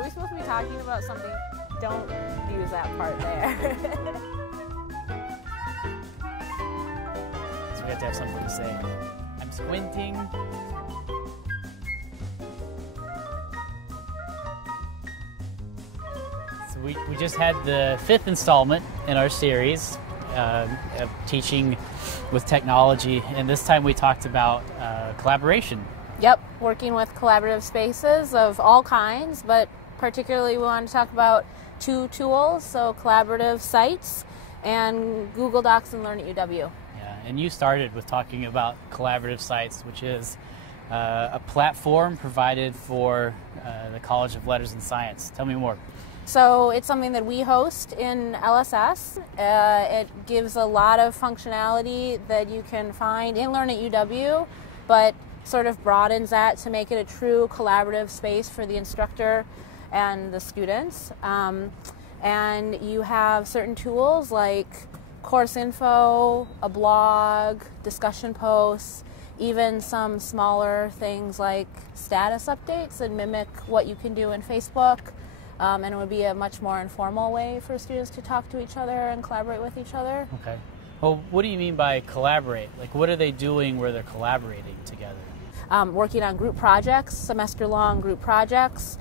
Are we supposed to be talking about something? Don't use that part there. So we have to have something to say. I'm squinting. So we just had the 5th installment in our series of teaching with technology, and this time we talked about collaboration. Yep, working with collaborative spaces of all kinds, but particularly we want to talk about 2 tools, so collaborative sites and Google Docs and Learn at UW. Yeah, and you started with talking about collaborative sites, which is a platform provided for the College of Letters and Science. Tell me more. So it's something that we host in LSS. It gives a lot of functionality that you can find in Learn at UW, but sort of broadens that to make it a true collaborative space for the instructor and the students. And you have certain tools like course info, a blog, discussion posts, even some smaller things like status updates that mimic what you can do in Facebook. And it would be a much more informal way for students to talk to each other and collaborate with each other. Okay. Well, what do you mean by collaborate? Like, what are they doing where they're collaborating together? Working on group projects, semester-long group projects,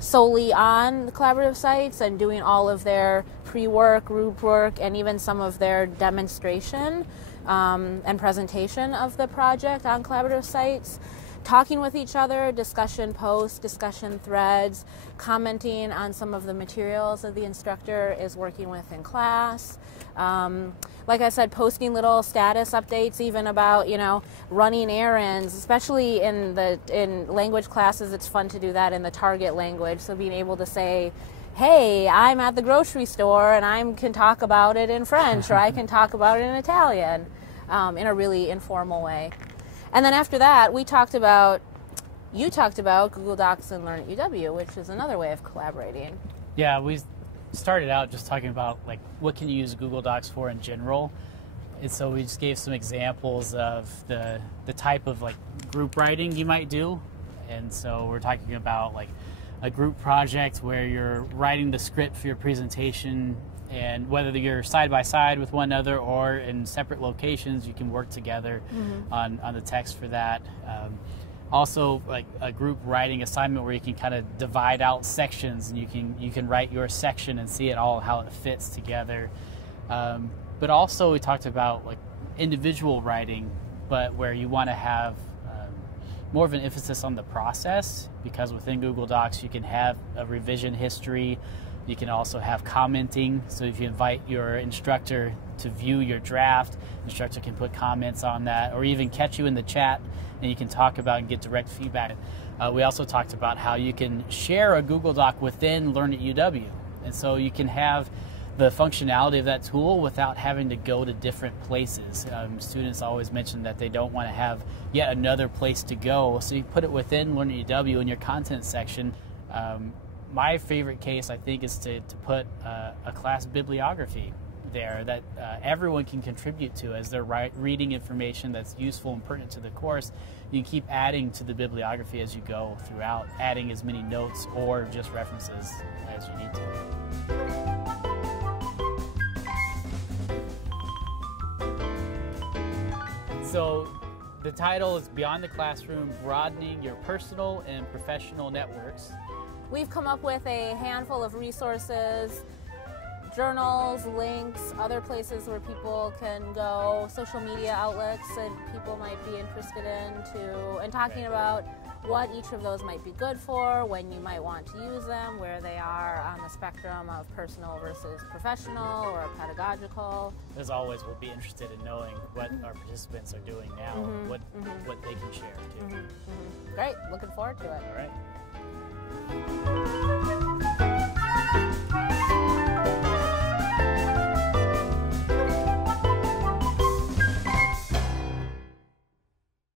solely on the collaborative sites, and doing all of their pre-work, group work, and even some of their demonstration and presentation of the project on collaborative sites. Talking with each other, discussion posts, discussion threads, commenting on some of the materials that the instructor is working with in class. Like I said, posting little status updates even about, running errands, especially in language classes. It's fun to do that in the target language. So being able to say, hey, I'm at the grocery store and I can talk about it in French or I can talk about it in Italian in a really informal way. And then after that, you talked about Google Docs and Learn at UW, which is another way of collaborating. Yeah, we started out just talking about like what can you use Google Docs for in general. And so we just gave some examples of the type of like group writing you might do. And so we're talking about like a group project where you're writing the script for your presentation, and whether you're side by side with one another or in separate locations, you can work together on the text for that. Also, like a group writing assignment where you can kind of divide out sections, and you can write your section and see it all, how it fits together. But also we talked about like individual writing, but where you want to have more of an emphasis on the process, because within Google Docs you can have a revision history. You can also have commenting, so if you invite your instructor to view your draft, the instructor can put comments on that, or even catch you in the chat and you can talk about and get direct feedback. We also talked about how you can share a Google Doc within Learn at UW, and so you can have the functionality of that tool without having to go to different places. Students always mention that they don't want to have yet another place to go, so you put it within Learn at UW in your content section. My favorite case, I think, is to put a class bibliography there that everyone can contribute to as they're reading information that's useful and pertinent to the course. You can keep adding to the bibliography as you go throughout, adding as many notes or just references as you need to. So the title is Beyond the Classroom, Broadening Your Personal and Professional Networks. We've come up with a handful of resources, journals, links, other places where people can go, social media outlets that people might be interested in too, and talking about what each of those might be good for, when you might want to use them, where they are on the spectrum of personal versus professional or pedagogical. As always, we'll be interested in knowing what our participants are doing now, what they can share too. Great, looking forward to it. All right.